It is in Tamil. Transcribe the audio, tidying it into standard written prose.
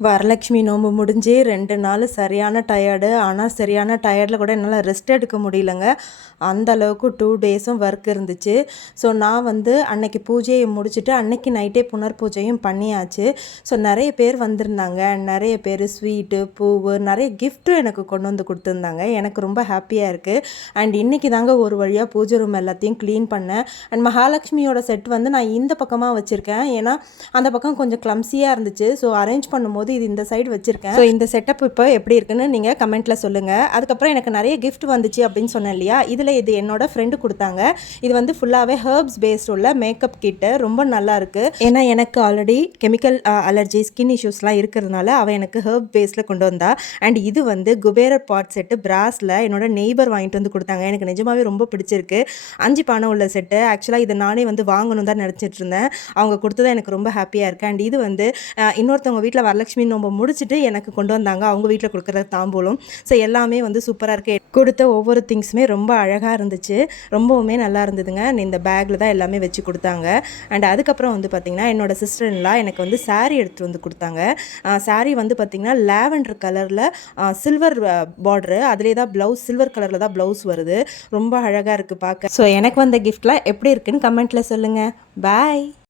வரலட்சுமி நோன்பு முடிஞ்சு 2 நாள் சரியான டயர்டு. ஆனால் சரியான டயர்டில் கூட என்னால் ரெஸ்ட் எடுக்க முடியலங்க. அந்த அளவுக்கு 2 டேஸும் ஒர்க் இருந்துச்சு. ஸோ நான் அன்னைக்கு பூஜையை முடிச்சுட்டு அன்னைக்கு நைட்டே புனர் பூஜையும் பண்ணியாச்சு. ஸோ நிறைய பேர் வந்திருந்தாங்க. நிறைய பேர் ஸ்வீட்டு, பூவு, நிறைய கிஃப்ட்டும் எனக்கு கொண்டு வந்து கொடுத்துருந்தாங்க. எனக்கு ரொம்ப ஹாப்பியாக இருக்குது. அண்ட் இன்றைக்கி தாங்க ஒரு வழியாக பூஜை ரூம் எல்லாத்தையும் க்ளீன் பண்ணேன். அண்ட் மகாலட்சுமியோட செட் நான் இந்த பக்கமாக வச்சுருக்கேன். ஏன்னா அந்த பக்கம் கொஞ்சம் கிளம்ஸியாக இருந்துச்சு. ஸோ அரேஞ்ச் பண்ணும்போது இது இந்த சைடு வச்சுருக்கேன். ஸோ இந்த செட்டப் இப்போ எப்படி இருக்குன்னு நீங்கள் கமெண்ட்டில் சொல்லுங்கள். அதுக்கப்புறம் எனக்கு நிறைய கிஃப்ட் வந்துச்சு அப்படின்னு சொன்னேன் இல்லையா, இதில் இது என்னோட ஃப்ரெண்டு கொடுத்தாங்க. இது ஃபுல்லாகவே ஹர்ப்ஸ் பேஸ்ட் உள்ள மேக்கப் கிட்டு. ரொம்ப நல்லா இருக்குது. ஏன்னா எனக்கு ஆல்ரெடி கெமிக்கல் அலர்ஜி, ஸ்கின் இஷ்யூஸ்லாம் இருக்கிறதுனால அவள் எனக்கு ஹர்ப் பேஸில் கொண்டு வந்தா. அண்ட் இது குபேரர் பாட் செட்டு பிராஸில் என்னோட நெய்பர் வாங்கிட்டு வந்து கொடுத்தாங்க. எனக்கு நிஜமாவே ரொம்ப பிடிச்சிருக்கு. 5 பானை உள்ள செட்டு. ஆக்சுவலாக இதை நானே வாங்கணும் தான் நினச்சிட்டு இருந்தேன். அவங்க கொடுத்தது எனக்கு ரொம்ப ஹாப்பியாக இருக்குது. அண்ட் இது இன்னொருத்தவங்க வீட்டில் வரலட்சுமி நோன்பை முடிச்சுட்டு எனக்கு கொண்டு வந்தாங்க. அவங்க வீட்டில் கொடுக்குற தாம்பூலம். ஸோ எல்லாமே சூப்பராக இருக்குது. கொடுத்த ஒவ்வொரு திங்ஸுமே ரொம்ப அழகாக இருந்துச்சு. ரொம்பவுமே நல்லா இருந்ததுங்க. இந்த பேக்கில் தான் எல்லாமே வச்சு கொடுத்தாங்க. அண்ட் அதுக்கப்புறம் பார்த்திங்கன்னா என்னோட சிஸ்டர்லாம் எனக்கு சாரீ எடுத்துகிட்டு வந்து கொடுத்தாங்க. சாரீ பார்த்திங்கன்னா லாவெண்டர் கலரில் சில்வர் பார்டரு. அதிலே தான் ப்ளவுஸ், சில்வர் கலரில் தான் ப்ளவுஸ் வருது. ரொம்ப அழகாக இருக்குது பார்க்க. ஸோ எனக்கு வந்த கிஃப்ட்லாம் எப்படி இருக்குன்னு கமெண்ட்டில் சொல்லுங்கள். பாய்.